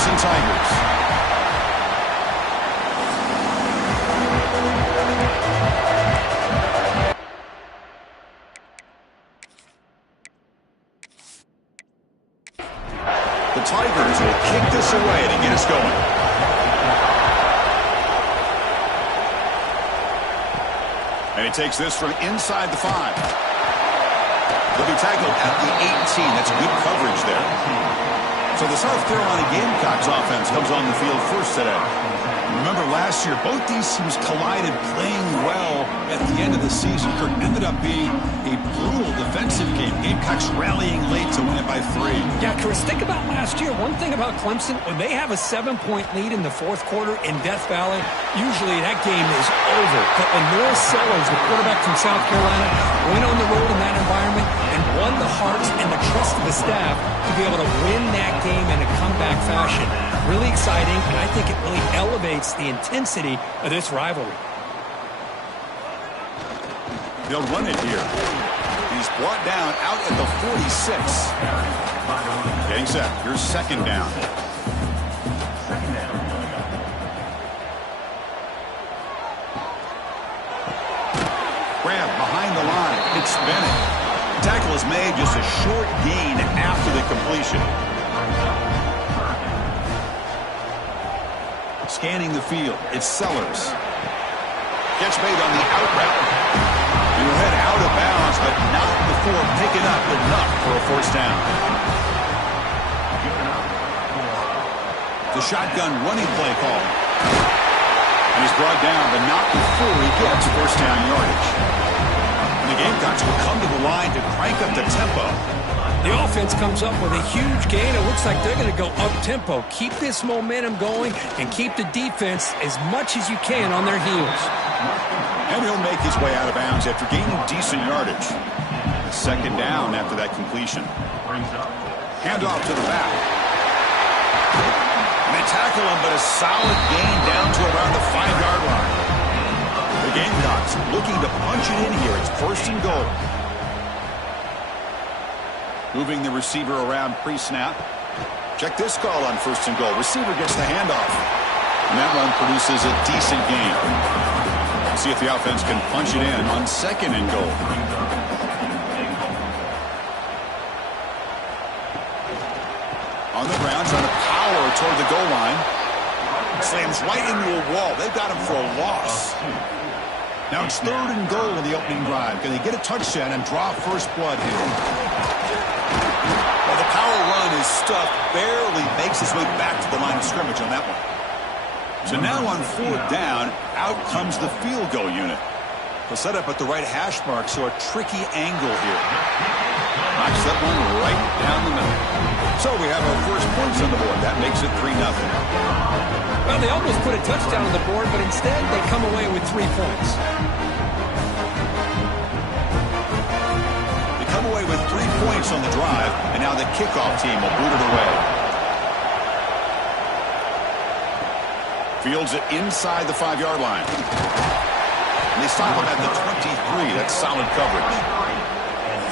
Clemson Tigers. The Tigers will kick this away to get us going. And he takes this from inside the 5. He'll be tackled at the 18. That's good coverage there. So the South Carolina Gamecocks offense comes on the field first today. Remember last year, both these teams collided playing well at the end of the season. Kirk, ended up being a brutal defensive game. Gamecocks rallying late to win it by 3. Yeah, Chris, think about last year. One thing about Clemson, when they have a 7-point lead in the fourth quarter in Death Valley, usually that game is over. But when Norris Sellers, the quarterback from South Carolina, went on the road in that environment and won the hearts and the trust of the staff to be able to win that game in a comeback fashion. Really exciting, and I think it really elevates the intensity of this rivalry. They'll run it here. He's brought down out at the 46. Getting set. Here's second down. Grab behind the line. It's Bennett. Tackle is made, just a short gain after the completion. Scanning the field, it's Sellers. Catch made on the out route. He'll head out of bounds, but not before picking up enough for a first down. The shotgun running play call. And he's brought down, but not before he gets first down yardage. And the Gamecocks will come to the line to crank up the tempo. The offense comes up with a huge gain. It looks like they're going to go up-tempo. Keep this momentum going and keep the defense as much as you can on their heels. And he'll make his way out of bounds after gaining decent yardage. Second down after that completion. Handoff to the back. And they tackle him, but a solid gain down to around the 5-yard line. The Gamecocks looking to punch it in here. It's first and goal. Moving the receiver around pre-snap. Check this call on first and goal. Receiver gets the handoff. And that run produces a decent gain. See if the offense can punch it in on second and goal. On the ground, trying to power toward the goal line. Slams right into a wall. They've got him for a loss. Now it's third and goal in the opening drive. Can they get a touchdown and draw first blood here? Well, the power run is stuffed. Barely makes his way back to the line of scrimmage on that one. So now on fourth down, out comes the field goal unit. They'll set up at the right hash mark, so a tricky angle here. Knocks that one right down the middle. So we have our first points on the board. That makes it 3-0. Well, they almost put a touchdown on the board, but instead they come away with 3 points. They come away with 3 points on the drive, and now the kickoff team will boot it away. Fields it inside the 5-yard line. And they stop him at the 23. That's solid coverage.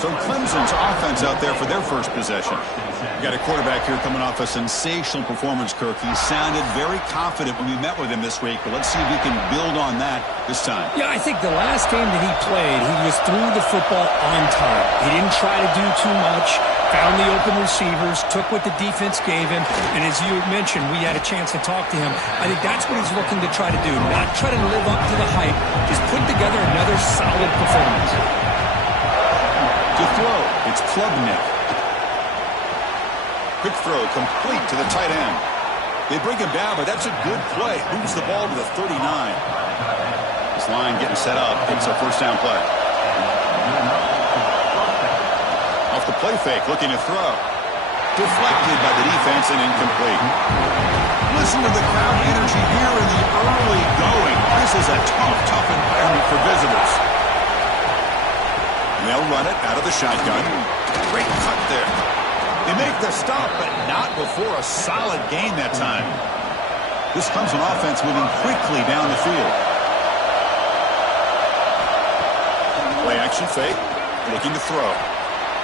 So Clemson's offense out there for their first possession. You got a quarterback here coming off a sensational performance, Kirk. He sounded very confident when we met with him this week, but let's see if he can build on that this time. Yeah, I think the last game that he played, he just threw the football on time. He didn't try to do too much, found the open receivers, took what the defense gave him, and as you mentioned, we had a chance to talk to him. I think that's what he's looking to try to do, not try to live up to the hype, just put together another solid performance. To throw, it's Klubnik. Quick throw, complete to the tight end. They bring him down, but that's a good play. Moves the ball to the 39. This line getting set up. It's a first down play. Off the play fake, looking to throw. Deflected by the defense and incomplete. Listen to the crowd energy here in the early going. This is a tough environment for visitors. They'll run it out of the shotgun. Great cut there. They make the stop, but not before a solid gain that time. This comes from offense moving quickly down the field. Play action fake. Looking to throw.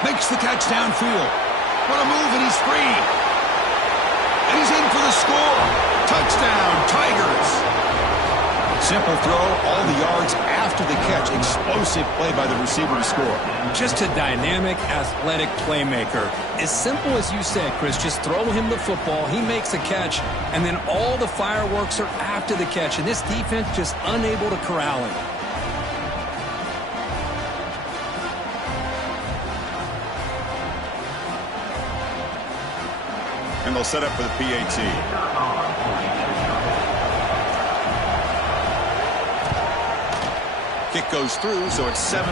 Makes the catch downfield. What a move, and he's free. And he's in for the Touchdown, Tigers. Simple throw, all the yards after the catch. Explosive play by the receiver to score. Just a dynamic, athletic playmaker. As simple as you said, Chris, just throw him the football, he makes a catch, and then all the fireworks are after the catch, and this defense just unable to corral him. And they'll set up for the PAT. Kick goes through, so it's 7-3.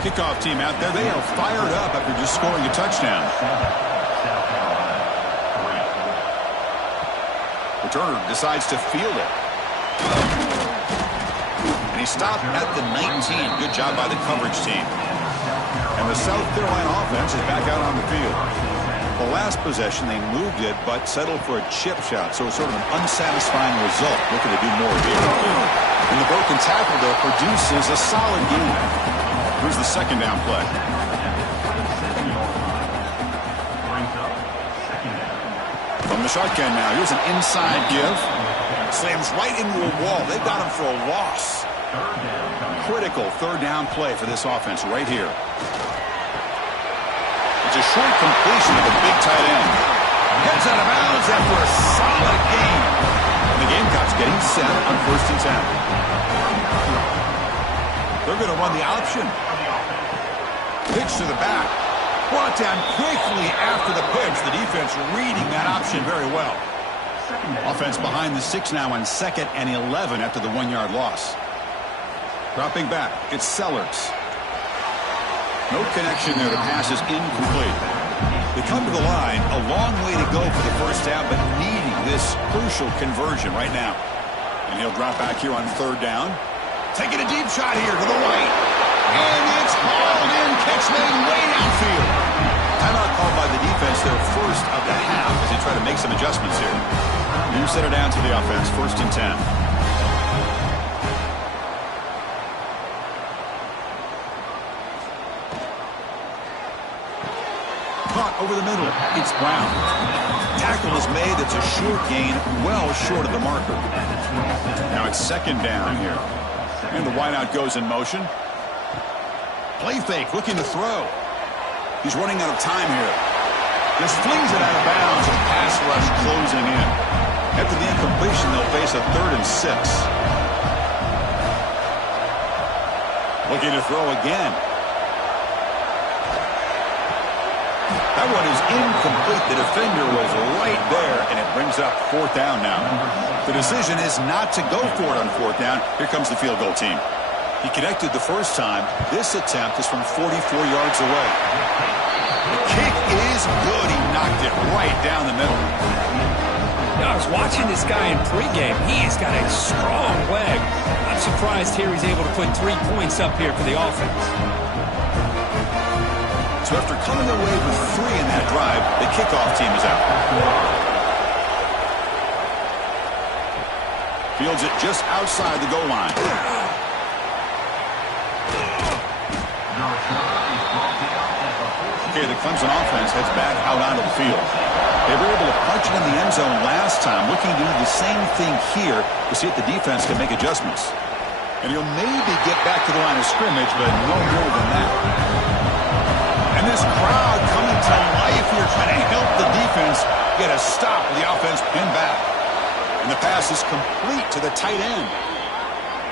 Kickoff team out there, they are fired up after just scoring a touchdown. Returner decides to field it. And he stopped at the 19. Good job by the coverage team. And the South Carolina offense is back out on the field. The last possession, they moved it, but settled for a chip shot, so it's sort of an unsatisfying result. Looking to do more here. And the broken tackle, though, produces a solid gain. Here's the second down play. From the shotgun now, here's an inside give. Slams right into a wall. They've got him for a loss. Critical third down play for this offense right here. It's a short completion of a big tight end. Heads out of bounds after a solid gain. And the Gamecocks getting set on 1st and 10. They're going to run the option. Pitch to the back. Brought down quickly after the pitch. The defense reading that option very well. Offense behind the 6 now on 2nd and 11 after the 1-yard loss. Dropping back, it's Sellers. No connection there. The pass is incomplete. They come to the line. A long way to go for the first down, but needing this crucial conversion right now. And he'll drop back here on 3rd down. Taking a deep shot here to the right. And it's hauled in. Catch made way downfield. Timeout called by the defense, their first of the half, as they try to make some adjustments here. New set it down to the offense. 1st and 10. Over the middle, it's Brown. Tackle is made. It's a short gain, well short of the marker. Now it's 2nd down here. And the wideout goes in motion. Play fake, looking to throw. He's running out of time here. Just flings it out of bounds, and pass rush closing in. After the incompletion, they'll face a 3rd and 6. Looking to throw again. That one is incomplete. The defender was right there, and it brings up 4th down now. The decision is not to go for it on 4th down. Here comes the field goal team. He connected the first time. This attempt is from 44 yards away. The kick is good. He knocked it right down the middle. I was watching this guy in pregame. He's got a strong leg. I'm surprised here he's able to put 3 points up here for the offense. So after coming away with 3 in that drive, the kickoff team is out. Fields it just outside the goal line. Okay, the Clemson offense heads back out onto the field. They were able to punch it in the end zone last time, looking to do the same thing here to see if the defense can make adjustments. And he'll maybe get back to the line of scrimmage, but no more than that. And this crowd coming to life here, trying to help the defense get a stop with the offense pinned back. And the pass is complete to the tight end.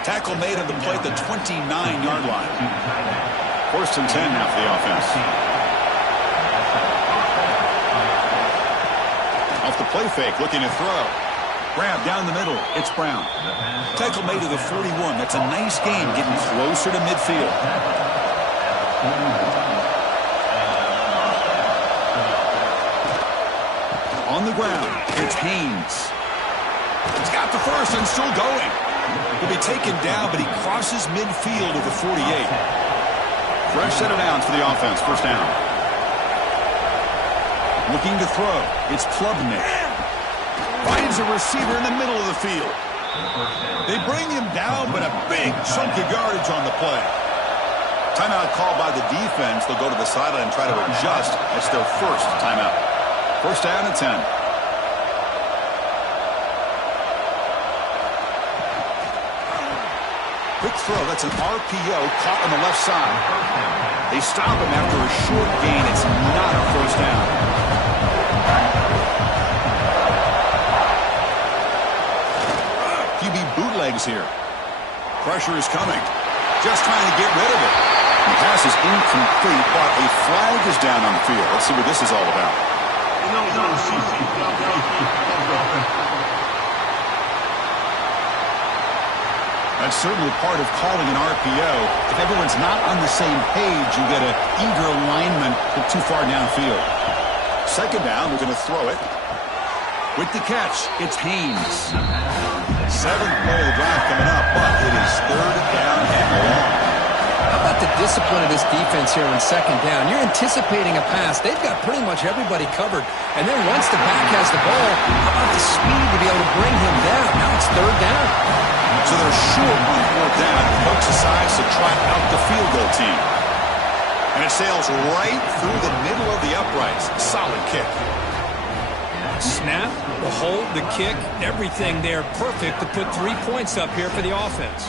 Tackle made on the play at the 29-yard line. 1st and 10 now for the offense. Off the play fake, looking to throw. Grab down the middle. It's Brown. Tackle made to the 41. That's a nice game, getting closer to midfield. On the ground, it's Haynes. He's got the first and still going. He'll be taken down, but he crosses midfield over 48. Fresh set of downs for the offense. 1st down. Looking to throw. It's Klubnik. Finds a receiver in the middle of the field. They bring him down, but a big chunk of yardage on the play. Timeout called by the defense. They'll go to the sideline and try to adjust. It's their first timeout. 1st down and 10. Quick throw. That's an RPO caught on the left side. They stop him after a short gain. It's not a first down. QB bootlegs here. Pressure is coming. Just trying to get rid of it. The pass is incomplete, but a flag is down on the field. Let's see what this is all about. That's certainly part of calling an RPO. If everyone's not on the same page, you get an eager lineman too far downfield. Second down, we're going to throw it. With the catch, it's Haynes. Seventh play of the drive coming up, but it is third down and long. How about the discipline of this defense here on second down? You're anticipating a pass. They've got pretty much everybody covered. And then once the back has the ball, how about the speed to be able to bring him down? Now it's third down. So they're short on fourth down. Coach decides to try out the field goal team. And it sails right through the middle of the uprights. Solid kick. Snap, the hold, the kick, everything there perfect to put 3 points up here for the offense.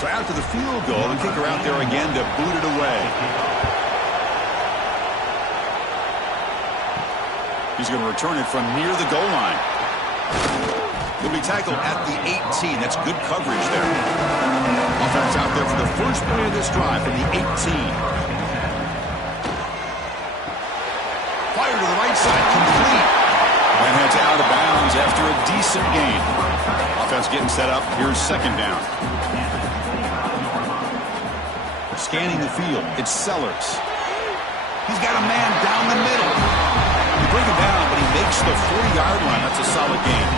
So after the field goal, the kicker out there again to boot it away. He's going to return it from near the goal line. He'll be tackled at the 18. That's good coverage there. Offense out there for the first play of this drive from the 18. Fire to the right side, complete. And heads out of bounds after a decent gain. Offense getting set up. Here's second down. Scanning the field, it's Sellers. He's got a man down the middle. You bring him down, but he makes the 40-yard line. That's a solid gain.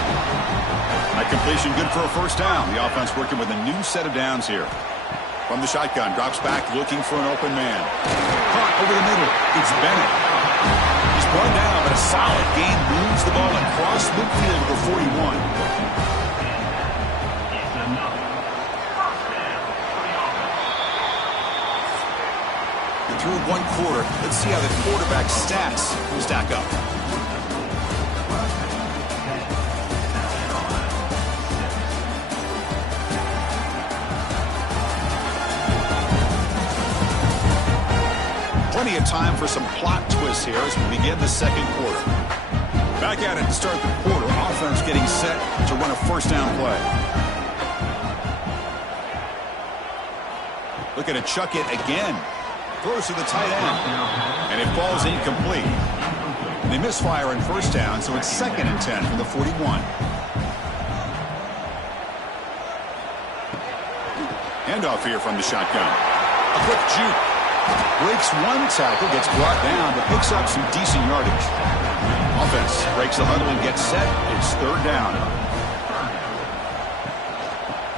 That completion good for a first down. The offense working with a new set of downs here. From the shotgun, drops back looking for an open man. Caught over the middle. It's Bennett. He's brought down, but a solid gain moves the ball across midfield to the 41. Through one quarter, let's see how the quarterback's stats stack up. Plenty of time for some plot twists here as we begin the second quarter. Back at it to start the quarter. Offense getting set to run a first down play. Looking to chuck it again. Throws to the tight end. And it falls incomplete. They misfire on first down, so it's 2nd and 10 from the 41. Handoff here from the shotgun. A quick juke. Breaks one tackle, gets brought down, but picks up some decent yardage. Offense breaks the huddle and gets set. It's third down.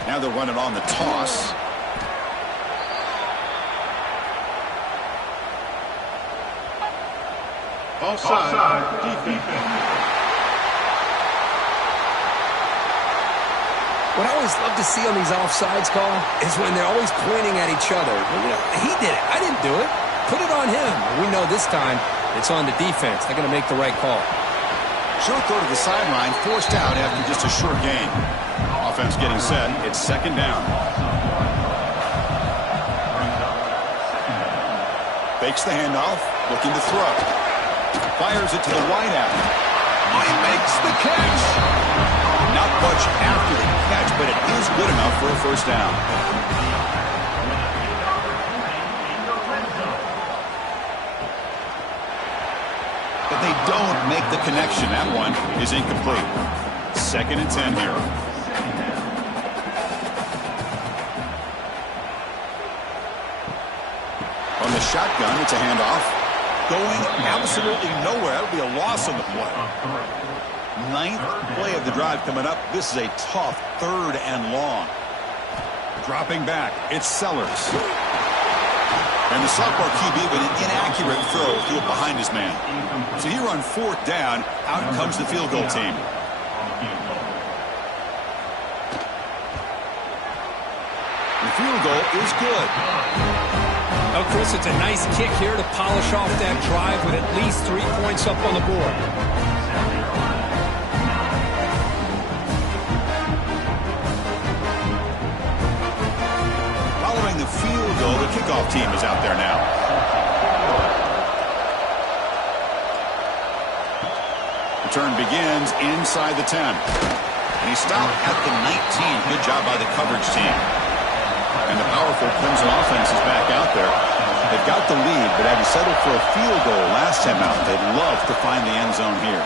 Now they'll run it on the toss. Offside, defense. What I always love to see on these offsides call is when they're always pointing at each other. You know, he did it. I didn't do it. Put it on him. We know this time it's on the defense. They're going to make the right call. Short throw to the sideline, forced out after just a short gain. Offense getting set. It's second down. Fakes the handoff, looking to throw. Fires it to the wideout. He makes the catch. Not much after the catch, but it is good enough for a first down. But they don't make the connection. That one is incomplete. 2nd and 10 here. From the shotgun, it's a handoff. Going absolutely nowhere. That would be a loss on the play. 9th play of the drive coming up. This is a tough 3rd and long. Dropping back, it's Sellers. And the sophomore QB with an inaccurate throw threw it behind his man. So here on 4th down, out comes the field goal team. The field goal is good. Oh, Chris, it's a nice kick here to polish off that drive with at least 3 points up on the board. field goal. The kickoff team is out there now. Return begins inside the 10. And he stopped at the 19. Good job by the coverage team. And the powerful Clemson offense is back out there. They've got the lead, but had to settle for a field goal last time out. They'd love to find the end zone here.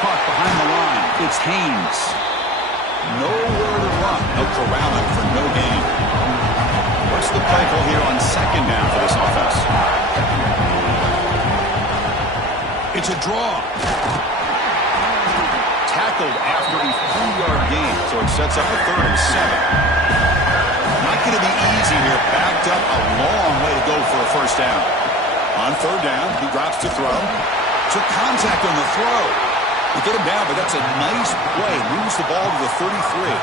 Caught behind the line. It's Haynes. Nowhere to run. No corralling for no gain. What's the play call here on second down for this offense? It's a draw. Tackled after a 3-yard gain, so it sets up a 3rd and 7. Not going to be easy here. Backed up a long way to go for a first down. On 3rd down, he drops to throw. Took contact on the throw. You get him down, but that's a nice play. Moves the ball to the 33.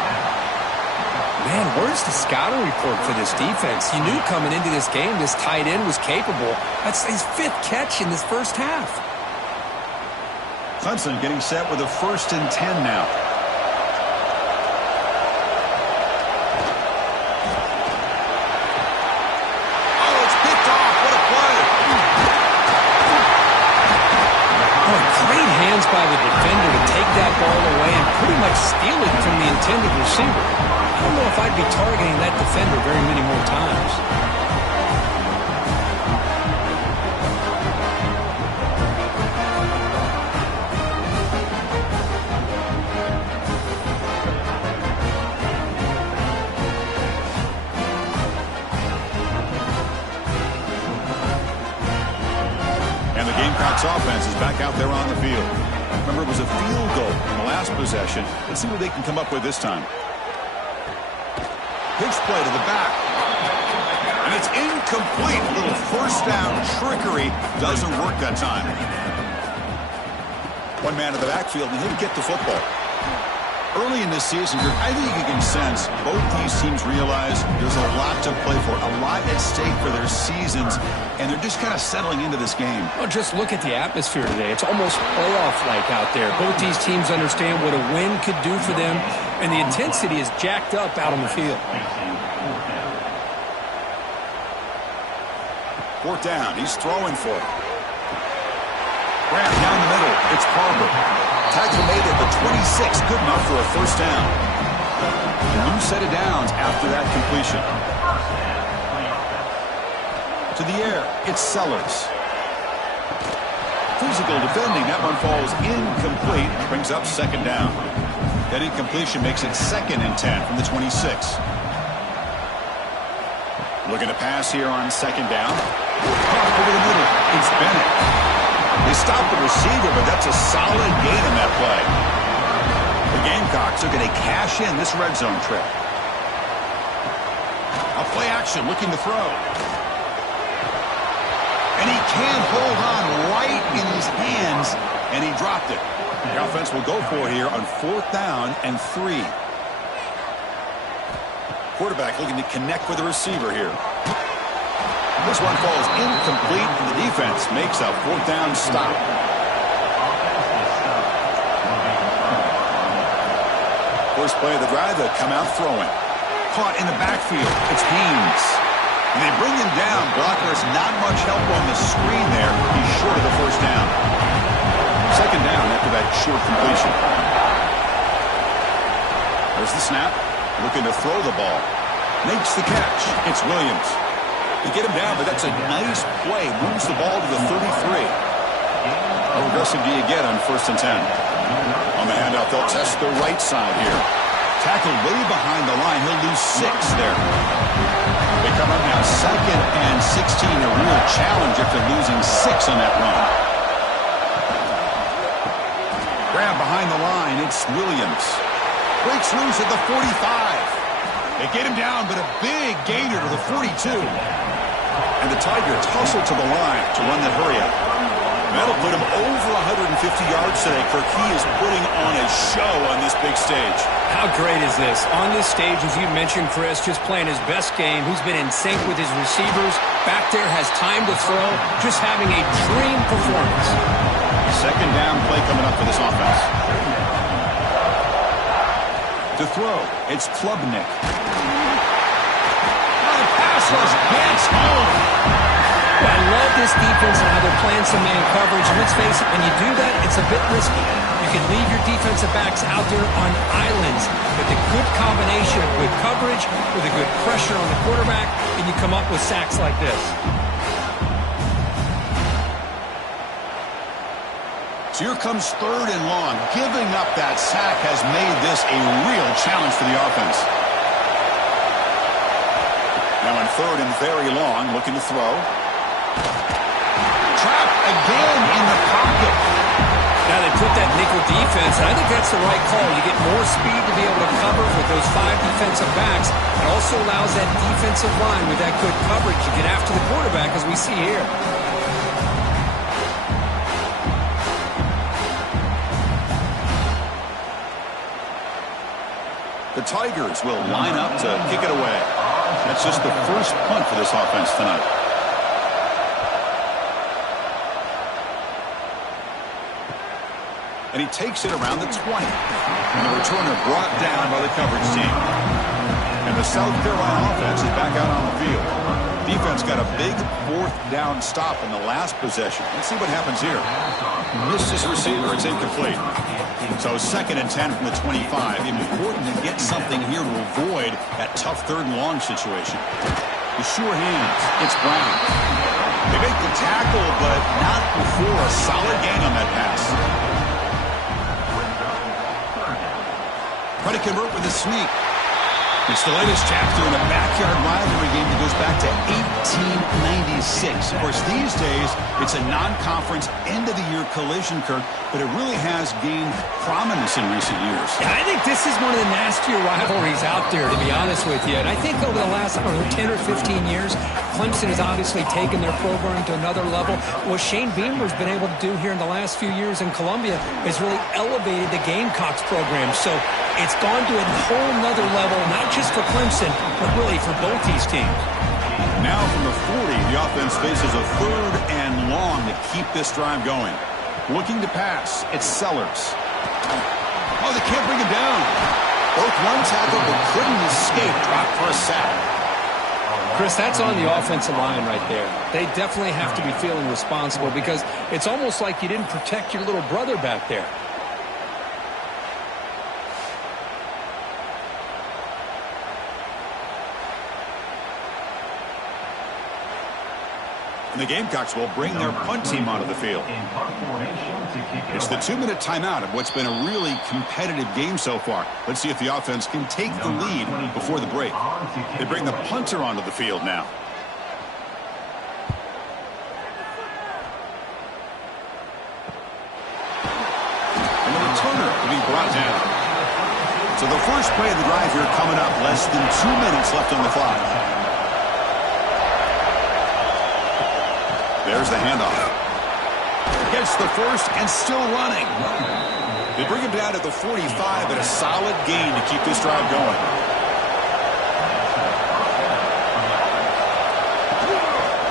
Man, where's the scouting report for this defense? You knew coming into this game this tight end was capable. That's his 5th catch in this first half. Clemson getting set with a 1st and 10 now. Oh, it's picked off. What a play. Oh, great hands by the defender to take that ball away and pretty much steal it from the intended receiver. I don't know if I'd be targeting that defender very many more times. Offense is back out there on the field. Remember, it was a field goal in the last possession. Let's see what they can come up with this time. Pitch play to the back. And it's incomplete. A little first down trickery doesn't work that time. One man in the backfield, and he'll get the football. Early in this season, I think you can sense both these teams realize there's a lot to play for, a lot at stake for their seasons, and they're just kind of settling into this game. Well, just look at the atmosphere today. It's almost playoff-like out there. Both these teams understand what a win could do for them, and the intensity is jacked up out on the field. 4th down. He's throwing for it. Grant down the middle. It's Palmer. Tackle made at the 26. Good enough for a first down. A new set of downs after that completion. To the air. It's Sellers. Physical defending. That one falls incomplete. Brings up 2nd down. That incompletion makes it 2nd and 10 from the 26. Looking to pass here on 2nd down. Caught over the middle. It's Bennett. They stopped the receiver, but that's a solid gain in that play. The Gamecocks are going to cash in this red zone trip. A play action, looking to throw. And he can't hold on right in his hands, and he dropped it. The offense will go for it here on 4th down and 3. Quarterback looking to connect with the receiver here. This one falls incomplete, and the defense makes a 4th down stop. First play of the drive, they come out throwing. Caught in the backfield. It's Haynes. And they bring him down. Blockers not much help on the screen there. He's short of the first down. 2nd down after that short completion. There's the snap. Looking to throw the ball. Makes the catch. It's Williams. They get him down, but that's a nice play. Moves the ball to the 33. How aggressive do you get on 1st and 10? On the handout, they'll test the right side here. Tackled way behind the line. He'll lose 6 there. They come up now 2nd and 16. A real challenge after losing 6 on that run. Grab behind the line. It's Williams. Breaks loose at the 45. They get him down, but a big gainer to the 42. And the Tigers hustle to the line to run that hurry up. That'll put him over 150 yards today. Kirk, he is putting on a show on this big stage. How great is this? On this stage, as you mentioned, Chris, just playing his best game. He's been in sync with his receivers. Back there, has time to throw. Just having a dream performance. 2nd down play coming up for this offense. To throw, it's Klubnik. The pass Useless. Gets home. I love this defense and how they're playing some man coverage. And let's face it, when you do that, it's a bit risky. You can leave your defensive backs out there on islands. But the good combination of good coverage with a good pressure on the quarterback, and you come up with sacks like this. So here comes 3rd and long. Giving up that sack has made this a real challenge for the offense. Now on 3rd and very long, looking to throw. Trapped again in the pocket. Now they put that nickel defense, and I think that's the right call. You get more speed to be able to cover with those 5 defensive backs. It also allows that defensive line with that good coverage to get after the quarterback, as we see here. The Tigers will line up to kick it away. That's just the first punt for this offense tonight. And he takes it around the 20. And the returner brought down by the coverage team. And the South Carolina offense is back out on the field. Defense got a big 4th down stop in the last possession. Let's see what happens here. Missed his receiver. It's incomplete. So 2nd and 10 from the 25. Important to get something here to avoid that tough 3rd and long situation. The sure hands. It's Brown. They make the tackle, but not before a solid gain on that pass. Try to convert with a sneak. It's the latest chapter in a backyard rivalry game that goes back to 1896. Of course, these days, it's a non-conference end-of-the-year collision, Kirk, but it really has gained prominence in recent years. Yeah, I think this is one of the nastier rivalries out there, to be honest with you. And I think over the last, 10 or 15 years, Clemson has obviously taken their program to another level. What Shane Beamer's been able to do here in the last few years in Columbia has really elevated the Gamecocks program. So it's gone to a whole nother level, not just for Clemson, but really for both these teams. Now from the 40, the offense faces a 3rd and long to keep this drive going. Looking to pass, it's Sellers. Oh, they can't bring him down. Both one tackle but couldn't escape. Dropped for a sack. Chris, that's on the offensive line right there. They definitely have to be feeling responsible because it's almost like you didn't protect your little brother back there. And the Gamecocks will bring their punt team onto the field. It's the 2-minute timeout of what's been a really competitive game so far. Let's see if the offense can take the lead before the break. They bring the punter onto the field now. And the returner will be brought down. So the first play of the drive here coming up. Less than 2 minutes left on the clock. There's the handoff. Gets the first and still running. They bring him down to the 45, but a solid gain to keep this drive going.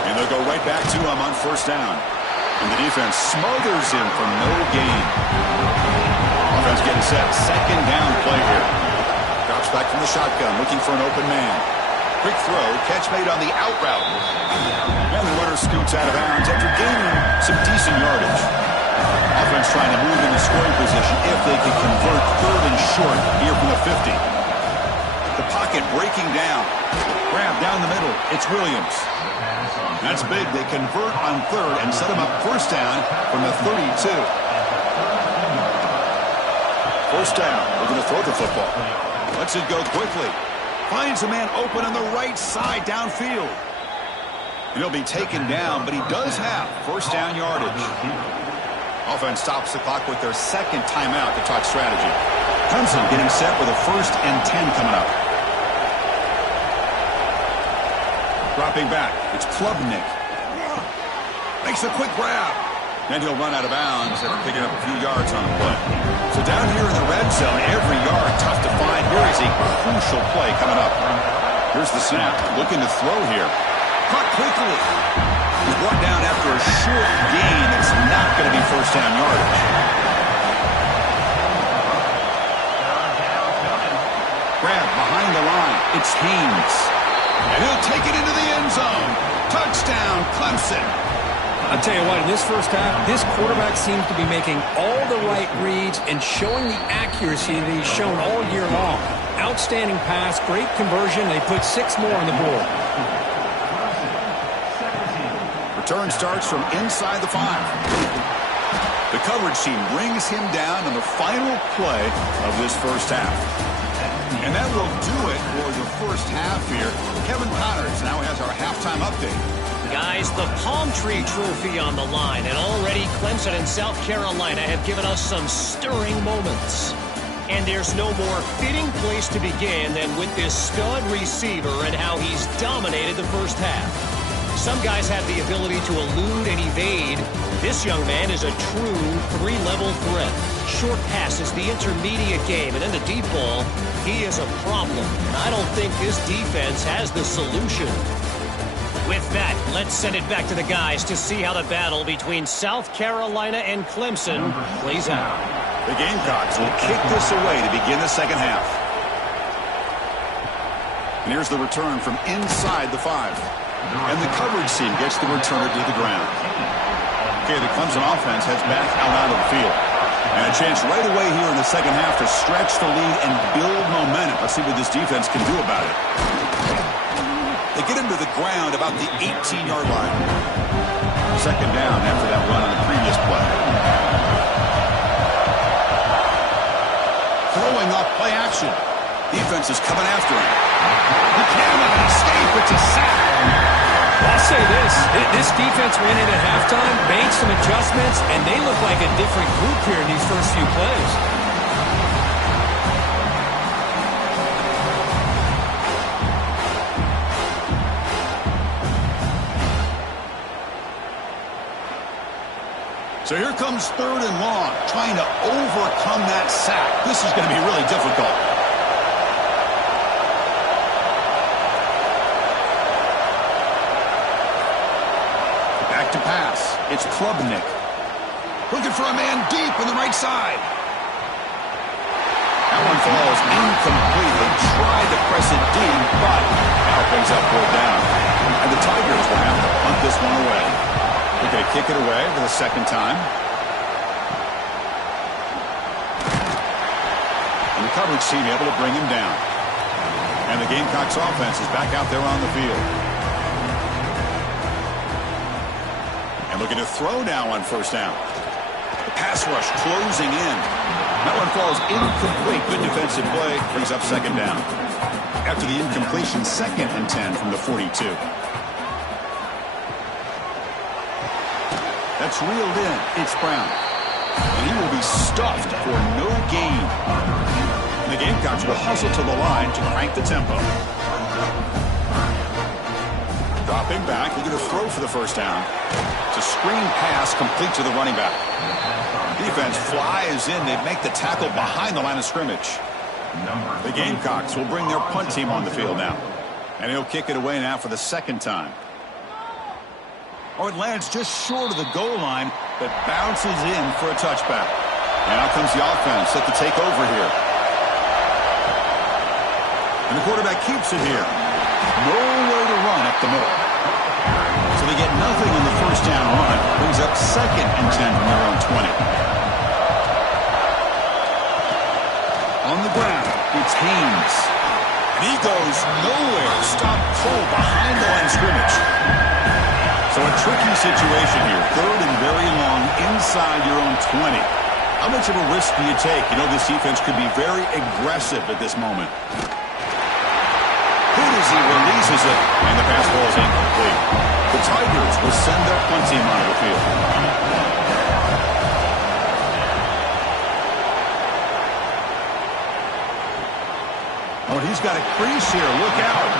And they'll go right back to him on 1st down. And the defense smothers him for no gain. Offense getting set. 2nd down play here. Drops back from the shotgun, looking for an open man. Quick throw, catch made on the out route. And the runner scoots out of bounds after gaining some decent yardage. Offense trying to move into scoring position if they can convert 3rd and short here from the 50. The pocket breaking down. Grab down the middle. It's Williams. That's big. They convert on 3rd and set him up 1st down from the 32. 1st down. We're going to throw the football. Lets it go quickly. Finds a man open on the right side downfield. And he'll be taken down, but he does have 1st down yardage. Offense stops the clock with their 2nd timeout to talk strategy. Clemson getting set with a 1st and 10 coming up. Dropping back, it's Klubnik. Makes a quick grab. And he'll run out of bounds after picking up a few yards on the play. So down here in the red zone, every yard tough to find. Here is a crucial play coming up. Here's the snap. Looking to throw here. Caught quickly. He's brought down after a short gain. It's not going to be 1st down yardage. Grab behind the line. It's Haynes. And he'll take it into the end zone. Touchdown, Clemson. I'll tell you what, in this first half, this quarterback seems to be making all the right reads and showing the accuracy that he's shown all year long. Outstanding pass, great conversion. They put 6 more on the board. Return starts from inside the 5. The coverage team brings him down on the final play of this first half. And that will do it for the first half here. Kevin Connors now has our halftime update. Guys, the Palm Tree Trophy on the line, and already Clemson and South Carolina have given us some stirring moments. And there's no more fitting place to begin than with this stud receiver and how he's dominated the first half. Some guys have the ability to elude and evade. This young man is a true 3-level threat. Short passes, the intermediate game, and then the deep ball, he is a problem. And I don't think this defense has the solution. With that, let's send it back to the guys to see how the battle between South Carolina and Clemson plays out. The Gamecocks will kick this away to begin the second half. And here's the return from inside the 5. And the coverage team gets the returner to the ground. Okay, the Clemson offense heads back out of the field. And a chance right away here in the second half to stretch the lead and build momentum. Let's see what this defense can do about it. They get him to the ground about the 18-yard line. Second down after that run on the previous play. Throwing off play action. Defense is coming after him. He cannot escape. It's a sack. I'll say this defense ran in at halftime, made some adjustments, and they look like a different group here in these first few plays. So here comes 3rd and long, trying to overcome that sack. This is going to be really difficult. Back to pass. It's Klubnik. Looking for a man deep on the right side. That one falls incomplete. They tried to press it deep, but now brings up 4th down. And the Tigers will have to punt this one away. They're going to kick it away for the second time. And the coverage team able to bring him down. And the Gamecocks offense is back out there on the field. And looking to throw now on 1st down. The pass rush closing in. That one falls incomplete. Good defensive play. Brings up 2nd down. After the incompletion, 2nd and 10 from the 42. That's reeled in. It's Brown. And he will be stuffed for no gain. And the Gamecocks will hustle to the line to crank the tempo. Dropping back. Looking to throw for the 1st down. It's a screen pass complete to the running back. Defense flies in. They make the tackle behind the line of scrimmage. The Gamecocks will bring their punt team on the field now. And he'll kick it away now for the 2nd time. Oh, it lands just short of the goal line, but bounces in for a touchback. And out comes the offense set to take over here. And the quarterback keeps it here. Nowhere to run up the middle. So they get nothing on the 1st down run. Brings up 2nd and 10 from their own 20. On the ground, it's Haynes. And he goes nowhere. Stop cold behind the line of scrimmage. So a tricky situation here. 3rd and very long inside your own 20. How much of a risk do you take? You know, this defense could be very aggressive at this moment. He releases it, and the pass ball is incomplete. The Tigers will send their punt team onto the field. Oh, he's got a crease here. Look out.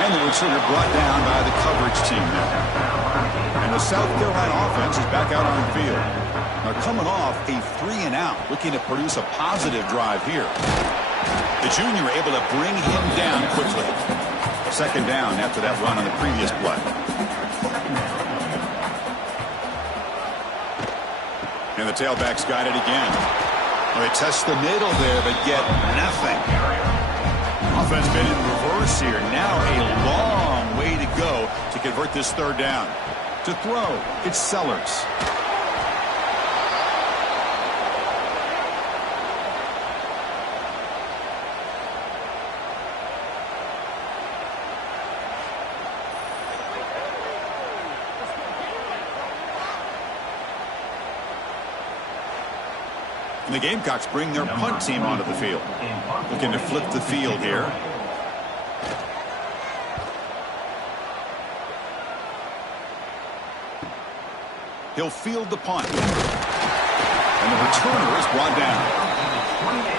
And the returner brought down by the coverage team now. And the South Carolina offense is back out on the field. They're coming off a 3-and-out, looking to produce a positive drive here. The junior able to bring him down quickly. 2nd down after that run on the previous play. And the tailback's got it again. Well, they test the middle there, but get nothing. Offense been in reverse here. Now a long way to go to convert this third down. To throw, it's Sellers. And the Gamecocks bring their punt team onto the field. Looking to flip the field here. He'll field the punt. And the returner is brought down.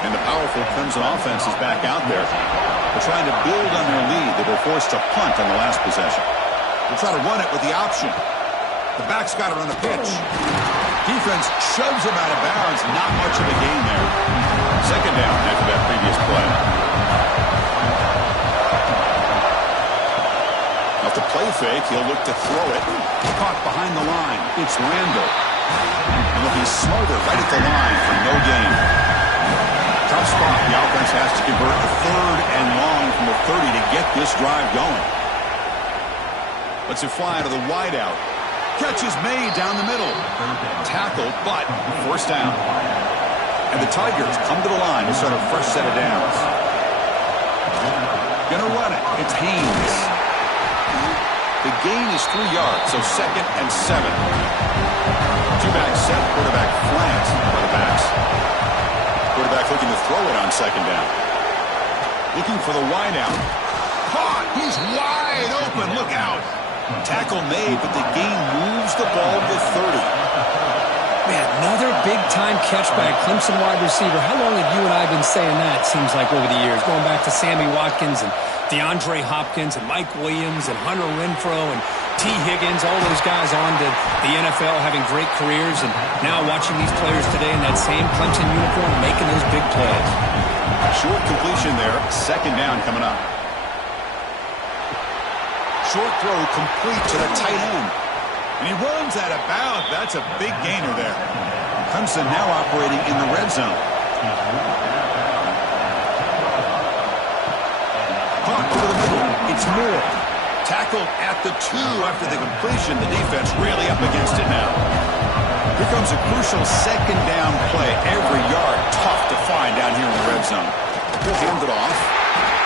And the powerful Clemson offense is back out there. They're trying to build on their lead. They were forced to punt on the last possession. They'll try to run it with the option. The back's got it on the pitch. Defense shoves him out of bounds. Not much of a gain there. Second down after that previous play. Off the play fake, he'll look to throw it. Caught behind the line. It's Randall. And looking smarter right at the line for no gain. Tough spot. The offense has to convert a third and long from the 30 to get this drive going. Lets it fly to the wideout. Catch is made down the middle. Tackle, but first down. And the Tigers come to the line to start a fresh set of downs. Gonna run it. It's Haynes. The gain is 3 yards, so 2nd and 7. Two-back set, quarterback flat by the backs. Quarterback looking to throw it on 2nd down. Looking for the wideout. Caught! He's wide open. Look out! Tackle made, but the gain moves the ball to 30. Man, another big-time catch by a Clemson wide receiver. How long have you and I been saying that, seems like, over the years? Going back to Sammy Watkins and DeAndre Hopkins and Mike Williams and Hunter Renfrow and T. Higgins, all those guys on to the NFL having great careers, and now watching these players today in that same Clemson uniform making those big plays. Short completion there. 2nd down coming up. Short throw complete to the tight end. And he runs out of bounds. That's a big gainer there. Clemson now operating in the red zone. Caught to the middle. It's Moore. Tackled at the 2 after the completion. The defense really up against it now. Here comes a crucial 2nd down play. Every yard tough to find down here in the red zone. He'll hand it off.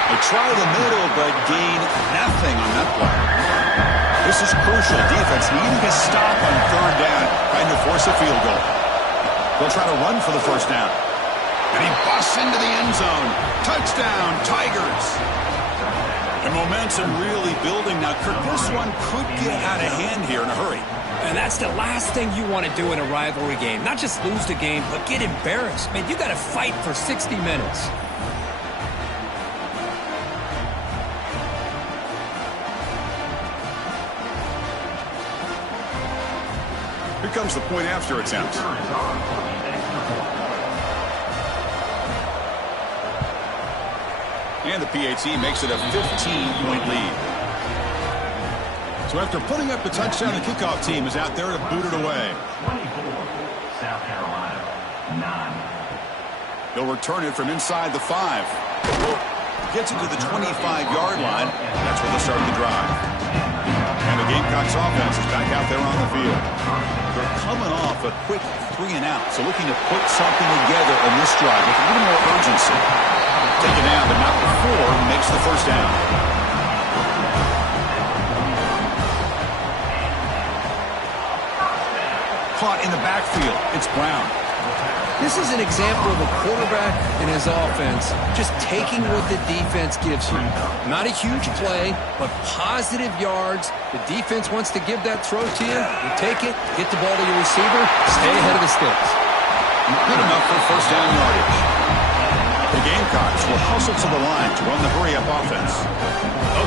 They try the middle, but gain nothing on that play. This is crucial. Defense needing a stop on 3rd down, trying to force a field goal. They'll try to run for the 1st down. And he busts into the end zone. Touchdown, Tigers. And momentum really building now. Kirk, this one could get out of hand here in a hurry. And that's the last thing you want to do in a rivalry game. Not just lose the game, but get embarrassed. Man, you got to fight for 60 minutes. Here comes the point after attempt. And the PAT makes it a 15-point lead. So after putting up the touchdown, the kickoff team is out there to boot it away. 24, South Carolina, 9. They'll return it from inside the 5. Gets it to the 25-yard line. That's where they'll start the drive. And the Gamecocks offense is back out there on the field. They're coming off a quick 3-and-out, so looking to put something together in this drive with a little more urgency. Taken down, but not before he makes the 1st down. Caught in the backfield. It's Brown. This is an example of a quarterback and his offense just taking what the defense gives you. Not a huge play, but positive yards. The defense wants to give that throw to you. You take it, get the ball to your receiver, stay ahead of the sticks. Good enough for 1st down yardage. The Gamecocks will hustle to the line to run the hurry-up offense.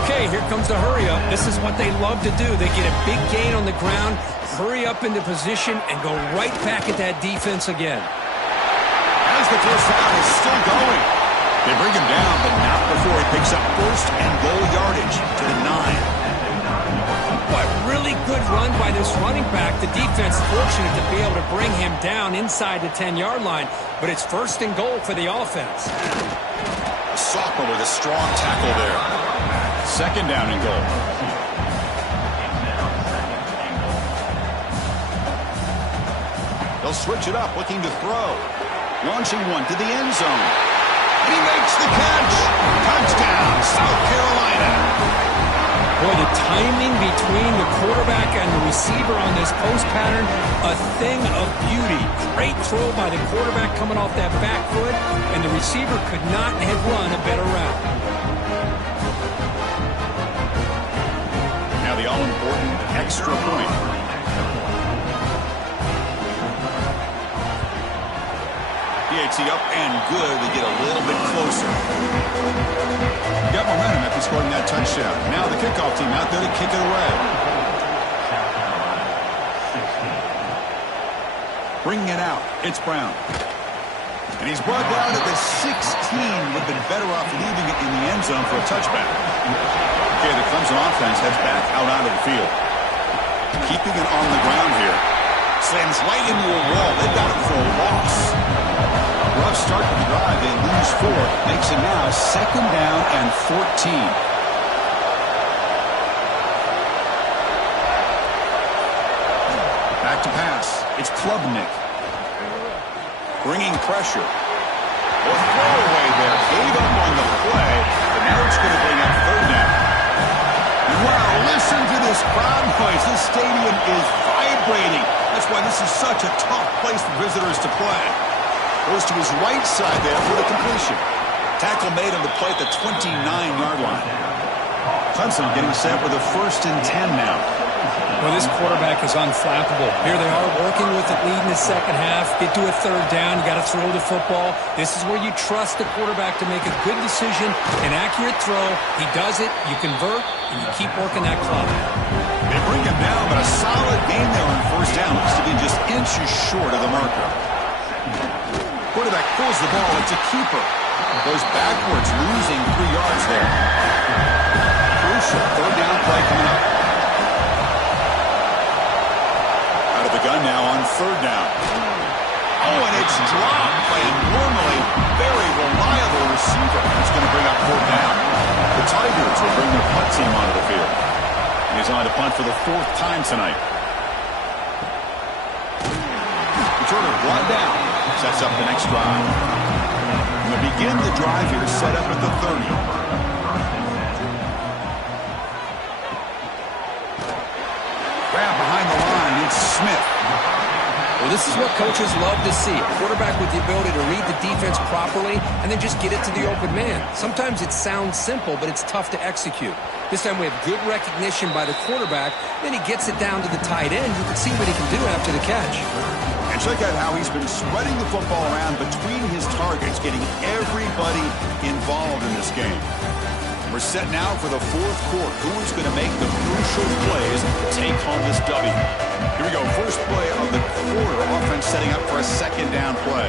Okay, here comes the hurry-up. This is what they love to do. They get a big gain on the ground, hurry up into position, and go right back at that defense again. As the 1st down is still going. They bring him down, but not before he picks up 1st and goal yardage to the 9. But really good run by this running back. The defense fortunate to be able to bring him down inside the 10-yard line, but it's 1st and goal for the offense. sophomore with a strong tackle there. Second down and goal. They'll switch it up, looking to throw. Launching one to the end zone. And he makes the catch. Touchdown, South Carolina. Boy, the timing between the quarterback and the receiver on this post pattern, a thing of beauty. Great throw by the quarterback coming off that back foot, and the receiver could not have run a better route. Now the all-important extra point. PAT up and good to get a little bit closer. Got momentum after scoring that touchdown. Now the kickoff team out there to kick it away. Bringing it out, it's Brown. And he's brought down at the 16. Would have been better off leaving it in the end zone for a touchback. Okay, the Clemson offense heads back out onto the field. Keeping it on the ground here. Slams right into a wall. They've got it for a loss. Rough start to the drive. They lose 4. Makes it now second down and 14. Back to pass. It's Klubnik. Bringing pressure. A throwaway there. Gave up on the play. But now it's going to bring up third down. And wow, listen to this crowd noise. This stadium is vibrating. That's why this is such a tough place for visitors to play. Goes to his right side there for the completion. Tackle made on the play at the 29-yard line. Clemson getting set with a 1st and 10 now. Well, this quarterback is unflappable. Here they are working with the lead in the second half. Get to a third down. You got to throw the football. This is where you trust the quarterback to make a good decision, an accurate throw. He does it. You convert, and you keep working that clock. They bring him down, but a solid gain there on first down. Looks to be just inches short of the marker. Quarterback pulls the ball. It's a keeper. Goes backwards, losing 3 yards there. Crucial third down play coming up. Out of the gun now on third down. Oh, and it's dropped by a normally very reliable receiver. It's going to bring up fourth down. The Tigers will bring their punt team onto the field. He's on to punt for the 4th time tonight. Returner brought down. Sets up the next drive. And to begin the drive here, set up at the 30. Grab behind the line. It's Smith. Well, this is what coaches love to see. A quarterback with the ability to read the defense properly and then just get it to the open man. Sometimes it sounds simple, but it's tough to execute. This time we have good recognition by the quarterback. Then he gets it down to the tight end. You can see what he can do after the catch. And check out how he's been spreading the football around between his targets, getting everybody involved in this game. We're set now for the 4th quarter. Who is going to make the crucial plays to take home this W? Here we go. First play of the quarter. Offense setting up for a second down play.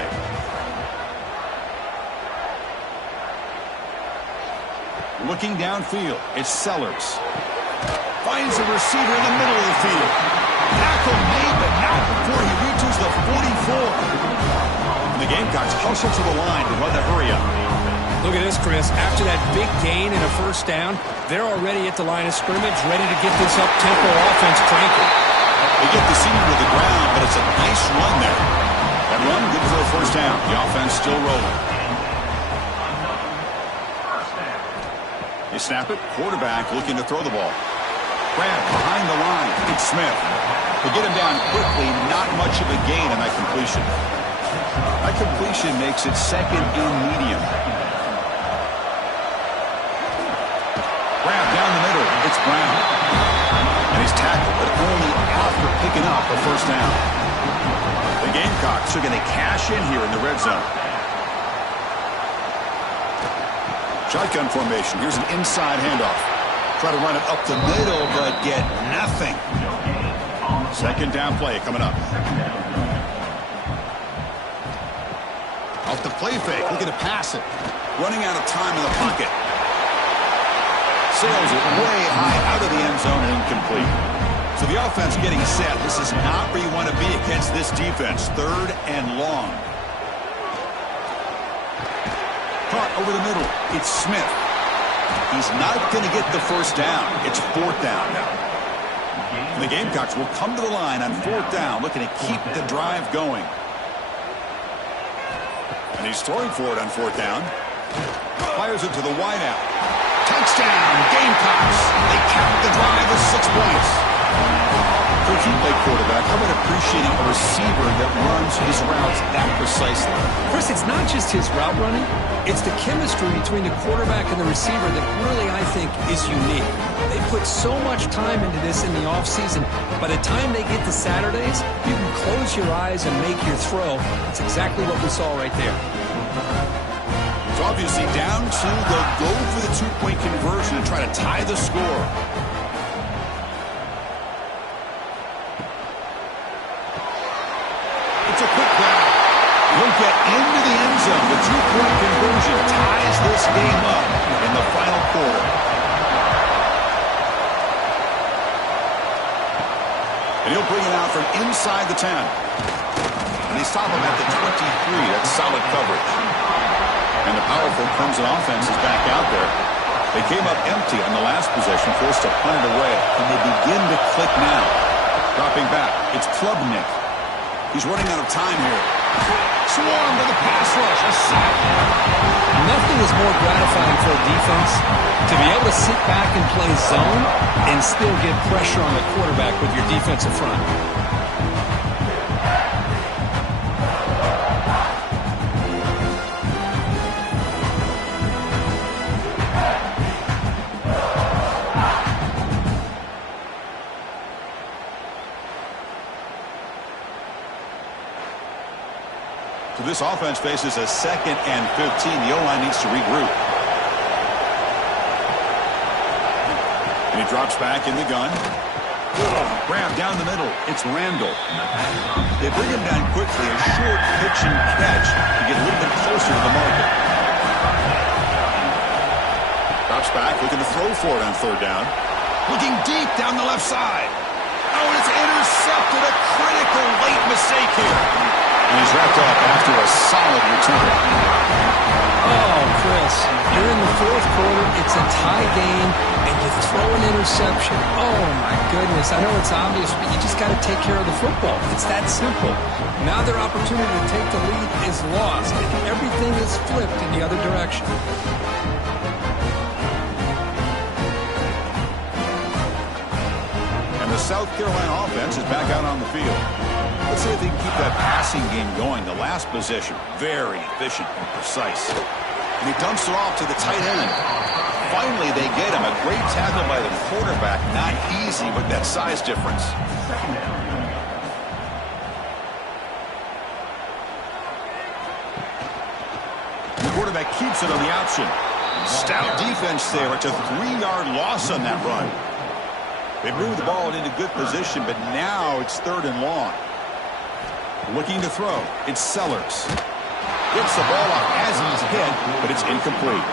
Looking downfield. It's Sellers. Finds a receiver in the middle of the field. Tackle made, but not before he reaches the 44. And the Gamecocks hustle to the line to run the hurry up. Look at this, Chris. After that big gain and a first down, they're already at the line of scrimmage, ready to get this up-tempo offense cranking. They get the senior to the ground, but it's a nice run there. That run, good for a first down. The offense still rolling. They snap it. Quarterback looking to throw the ball. Grab behind the line. It's Smith. To get him down quickly, not much of a gain on that completion. That completion makes it second and medium. Grab down the middle. It's Brown. And he's tackled, but only after picking up a first down. The Gamecocks are going to cash in here in the red zone. Shotgun formation. Here's an inside handoff. Try to run it up the middle, but get nothing. Second down play coming up. Off the play fake. Looking to pass it. Running out of time in the pocket. Sails it way high out of the end zone and incomplete. So the offense getting set. This is not where you want to be against this defense. Third and long. caught over the middle. It's Smith. He's not going to get the first down. It's 4th down now. And the Gamecocks will come to the line on 4th down, looking to keep the drive going. And he's throwing for it on 4th down. Fires it to the wideout. Touchdown, Gamecocks. They count the drive as 6 points. Coach, you play quarterback. How about appreciating a receiver that runs his routes that precisely? Chris, it's not just his route running. It's the chemistry between the quarterback and the receiver that really, I think, is unique. They put so much time into this in the offseason. By the time they get to Saturdays, you can close your eyes and make your throw. That's exactly what we saw right there. It's obviously down to the go for the 2-point conversion and try to tie the score. It's a quick grab. He'll get into the end zone. The 2-point conversion ties this game up in the final quarter. And he'll bring it out from inside the 10. And they stop him at the 23. That's solid coverage. And the powerful Clemson offense is back out there. They came up empty on the last possession, forced to punt it away. And they begin to click now. Dropping back, it's Klubnik. He's running out of time here. Swarm to the pass rush. A sack. Nothing is more gratifying for a defense to be able to sit back and play zone and still get pressure on the quarterback with your defensive front. So this offense faces a 2nd and 15. The O-line needs to regroup. And he drops back in the gun. Grab down the middle. It's Randall. They bring him down quickly. A short pitch and catch to get a little bit closer to the market. Drops back, looking to throw for it on 3rd down. Looking deep down the left side. Oh, and it's intercepted. A critical late mistake here. And he's wrapped up after a solid return. Oh, Chris, you're in the 4th quarter. It's a tie game, and you throw an interception. Oh, my goodness. I know it's obvious, but you just got to take care of the football. It's that simple. Now their opportunity to take the lead is lost, and everything is flipped in the other direction. And the South Carolina offense is back out on the field. Let's see if they can keep that passing game going. The last possession, very efficient and precise. And he dumps it off to the tight end. Finally, they get him. A great tackle by the quarterback. Not easy with that size difference. The quarterback keeps it on the option. Stout defense there. It's a 3-yard loss on that run. They moved the ball into good position, but now it's 3rd and long. Looking to throw. It's Sellers. Gets the ball off as he's hit, but it's incomplete.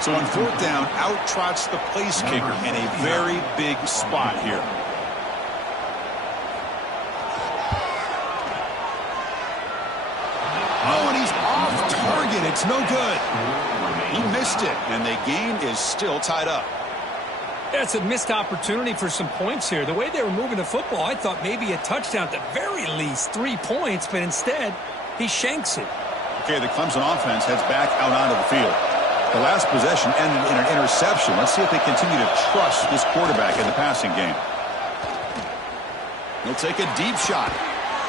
So on 4th down, out trots the place kicker in a very big spot here. Oh, and he's off target. It's no good. He missed it, and the game is still tied up. That's a missed opportunity for some points here. The way they were moving the football, I thought maybe a touchdown, at the very least 3 points, but instead, he shanks it. Okay, the Clemson offense heads back out onto the field. The last possession ended in an interception. Let's see if they continue to trust this quarterback in the passing game. He'll take a deep shot.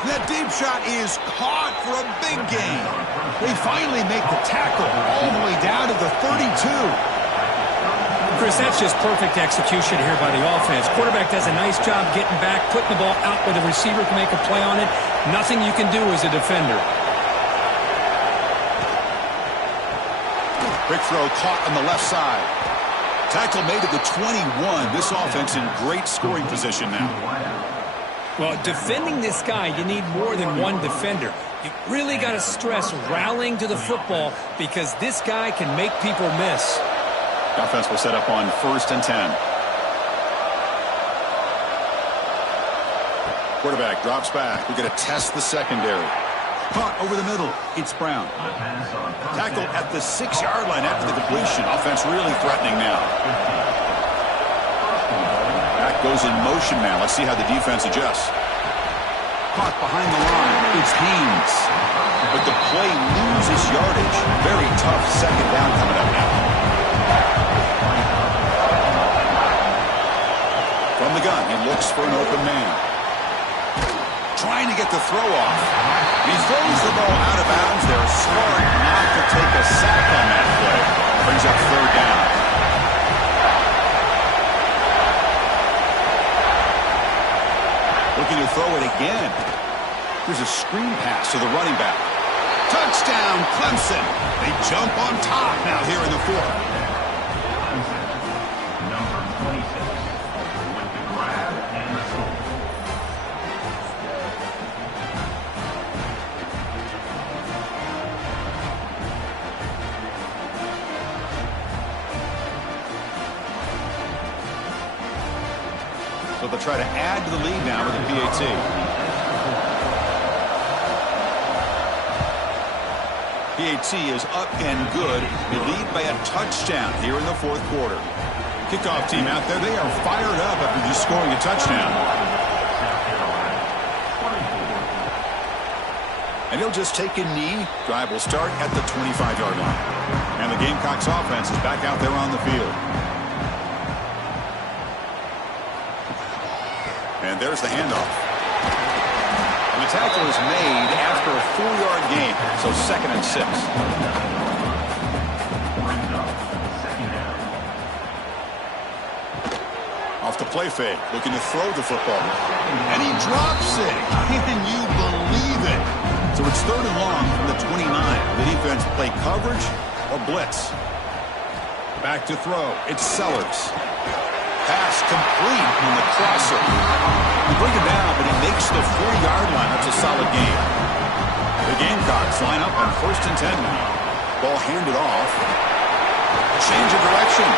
That deep shot is caught for a big gain. They finally make the tackle all the way down to the 32. Chris, that's just perfect execution here by the offense. Quarterback does a nice job getting back, putting the ball out where the receiver can make a play on it. Nothing you can do as a defender. Quick throw caught on the left side. Tackle made at the 21. This offense in great scoring position now. Well, defending this guy, you need more than one defender. You really got to stress rallying to the football because this guy can make people miss. The offense will set up on 1st and 10. Quarterback drops back. We're going to test the secondary. Caught over the middle. It's Brown. Tackled at the 6-yard line after the completion. Offense really threatening now. Back goes in motion now. Let's see how the defense adjusts. Caught behind the line. It's Haynes. But the play loses yardage. Very tough second down coming up now. From the gun, he looks for an open man. Trying to get the throw off. He throws the ball out of bounds there. Smart not to take a sack on that play. Brings up third down. Looking to throw it again. Here's a screen pass to the running back. Touchdown, Clemson. They jump on top now here in the fourth. Number 26 with the grab and the score. So they'll try to add to the lead now with a PAT. PAT is up and good. They lead by a touchdown here in the fourth quarter. Kickoff team out there, they are fired up after just scoring a touchdown. And he'll just take a knee. Drive will start at the 25-yard line. And the Gamecocks offense is back out there on the field. And there's the handoff. And the tackle is made after a 4-yard gain, so 2nd and 6. Off the play fake, looking to throw the football. And he drops it. Can you believe it? So it's 3rd and long from the 29. The defense play coverage or blitz. Back to throw. It's Sellers. Pass complete on the crosser. They bring it down, but he makes the 4-yard line. That's a solid gain. The Gamecocks line up on 1st and 10 now. Ball handed off. Change of direction.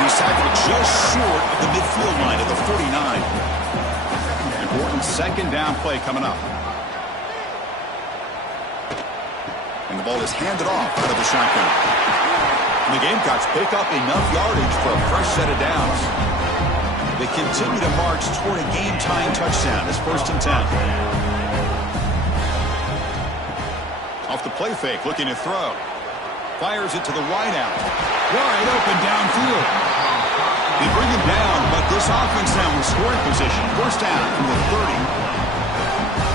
He's tackled just short of the midfield line at the 49. Important 2nd down play coming up. And the ball is handed off out of the shotgun. And the Gamecocks pick up enough yardage for a fresh set of downs. They continue to march toward a game-tying touchdown. It's 1st and 10. Off the play fake, looking to throw. Fires it to the wideout. Wide open downfield. They bring him down, but this offense now in scoring position. 1st down from the 30.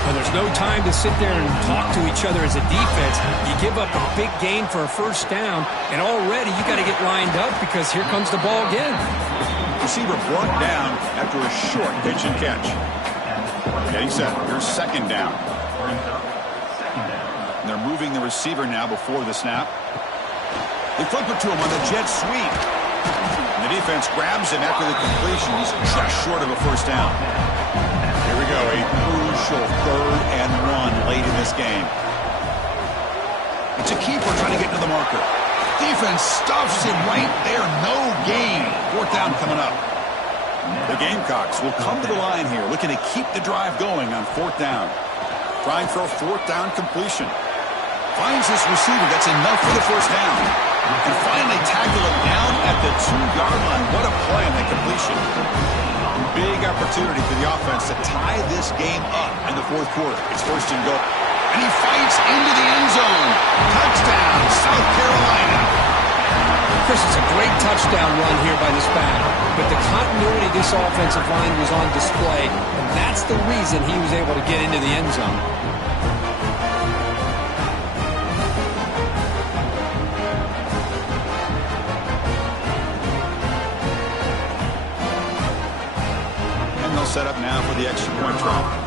Well, there's no time to sit there and talk to each other as a defense. You give up a big gain for a 1st down, and already you got to get lined up because here comes the ball again. Receiver brought down after a short pitch and catch. Getting set. Here's 2nd down. And they're moving the receiver now before the snap. They flip it to him on the jet sweep. And the defense grabs him after the completion. He's just short of a 1st down. Here we go. A crucial 3rd and 1 late in this game. It's a keeper trying to get to the marker. Defense stuffs him right there. No gain. 4th down coming up. The Gamecocks will come to the line here, looking to keep the drive going on 4th down. Trying for a 4th down completion. Finds this receiver. That's enough for the 1st down. And finally tackle it down at the 2-yard line. What a play on that completion. Big opportunity for the offense to tie this game up in the 4th quarter. It's 1st and goal. And he fights into the end zone. Touchdown, South Carolina. Chris, it's a great touchdown run here by this back. But the continuity of this offensive line was on display. And that's the reason he was able to get into the end zone. And they'll set up now for the extra point try.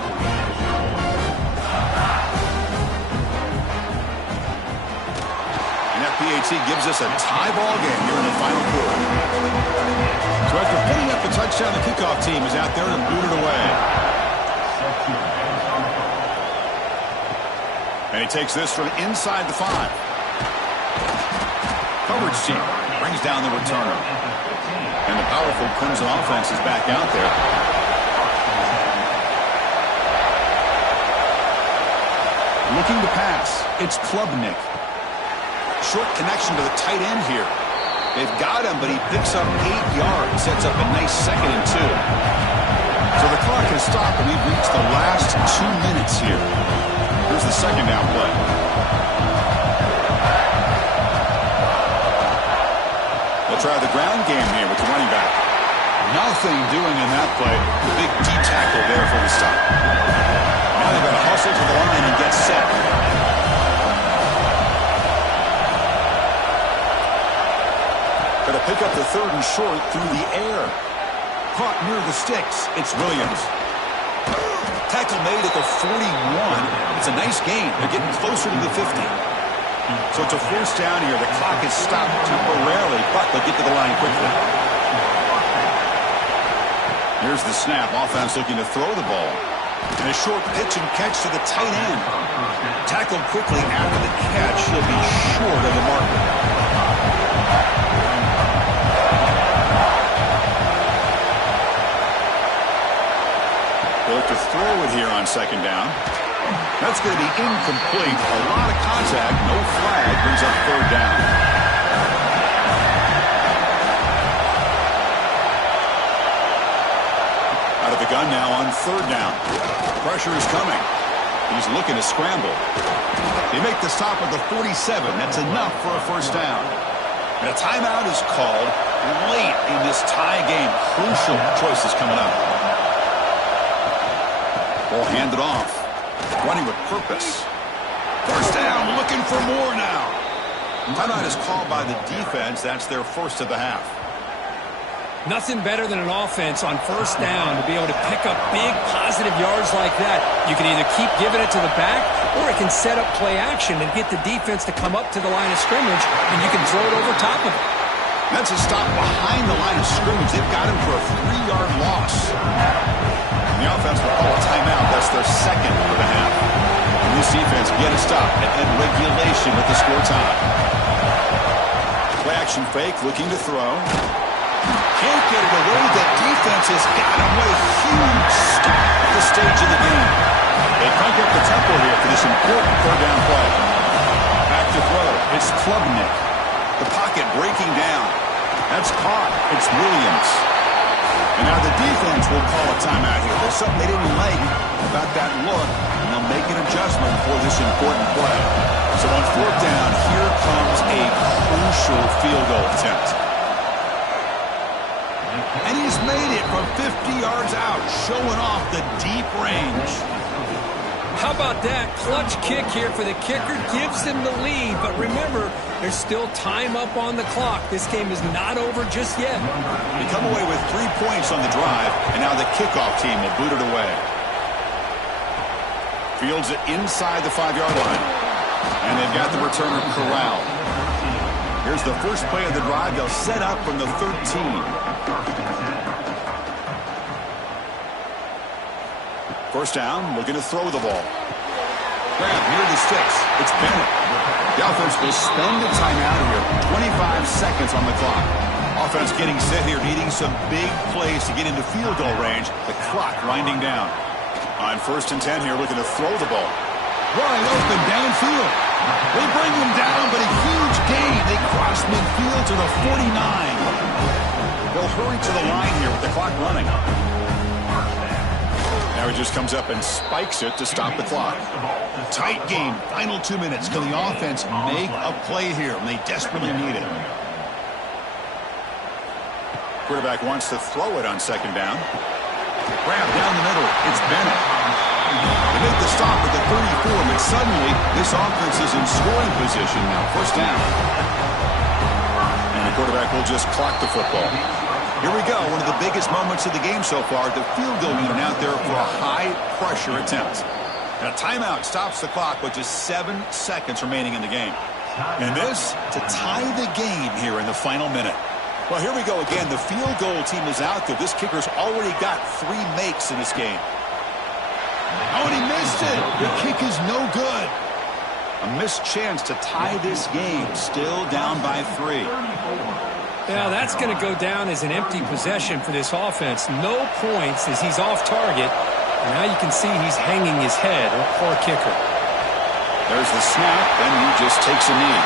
PAT gives us a tie ball game here in the final quarter. So after putting up the touchdown, the kickoff team is out there to boot it away. And he takes this from inside the 5. Coverage team brings down the returner. And the powerful Clemson offense is back out there. Looking to pass. It's Klubnik. Short connection to the tight end here. They've got him, but he picks up 8 yards. Sets up a nice 2nd and 2. So the clock has stopped, and we've reached the last 2 minutes here. Here's the 2nd down play. They'll try the ground game here with the running back. Nothing doing in that play. The big D tackle there for the stop. Now they've got to hustle to the line and get set. Got to pick up the 3rd and short through the air. Caught near the sticks. It's Williams. Tackle made at the 41. It's a nice gain. They're getting closer to the 50. So it's a 1st down here. The clock is stopped temporarily, but they'll get to the line quickly. Here's the snap. Offense looking to throw the ball. And a short pitch and catch to the tight end. Tackled quickly after the catch. He'll be short of the marker. They look to throw it here on 2nd down. That's going to be incomplete. A lot of contact. No flag. Brings up 3rd down. Out of the gun now on 3rd down. Pressure is coming. He's looking to scramble. They make the stop at the 47. That's enough for a 1st down. And a timeout is called late in this tie game. Crucial choices coming up. Ball handed off. Running with purpose. 1st down, looking for more now. Timeout is called by the defense. That's their 1st of the half. Nothing better than an offense on 1st down to be able to pick up big positive yards like that. You can either keep giving it to the back, or it can set up play action and get the defense to come up to the line of scrimmage, and you can throw it over top of it. That's a stop behind the line of scrimmage. They've got him for a 3-yard loss. And the offense will call a timeout. That's their 2nd of the half. And this defense get a stop and end regulation with the score tie. Play action fake, looking to throw. Can't get it away. The defense has got him. What a huge stop at this stage of the game. They crank up the tempo here for this important 3rd down play. Back to throw. It's Klubnik. The pocket breaking down. That's caught. It's Williams. And now the defense will call a timeout here. There's something they didn't like about that look, and they'll make an adjustment for this important play. So on 4th down, here comes a crucial field goal attempt. And he's made it from 50 yards out, showing off the deep range. How about that? Clutch kick here for the kicker. Gives them the lead. But remember, there's still time up on the clock. This game is not over just yet. They come away with 3 points on the drive, and now the kickoff team will boot it away. Fields it inside the 5-yard line. And they've got the returner corralled. Here's the first play of the drive. They'll set up from the 13. 1st down, looking to throw the ball. Grab near the sticks. It's Bennett. The offense will spend a timeout here. 25 seconds on the clock. Offense getting set here, needing some big plays to get into field goal range. The clock winding down. On 1st and 10 here, looking to throw the ball. Wide open downfield. They bring him down, but a huge gain. They cross midfield to the 49. They'll hurry to the line here with the clock running. Now he just comes up and spikes it to stop the clock. Tight game. Final 2 minutes. Can the offense make a play here? And they desperately need it. Quarterback wants to throw it on 2nd down. Grab down the middle. It's Bennett. They make the stop at the 34, but suddenly this offense is in scoring position now. 1st down. And the quarterback will just clock the football. Here we go. One of the biggest moments of the game so far. The field goal unit out there for a high-pressure attempt. And a timeout stops the clock with just 7 seconds remaining in the game. And this to tie the game here in the final minute. Well, here we go again. The field goal team is out there. This kicker's already got 3 makes in this game. Oh, and he missed it. The kick is no good. A missed chance to tie this game. Still down by 3. Yeah, that's going to go down as an empty possession for this offense. No points as he's off target. And now you can see he's hanging his head. Poor kicker. There's the snap, and he just takes a knee.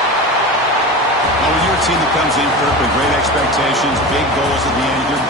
Well, when you're a team that comes in, Kirk, with great expectations, big goals at the end, you're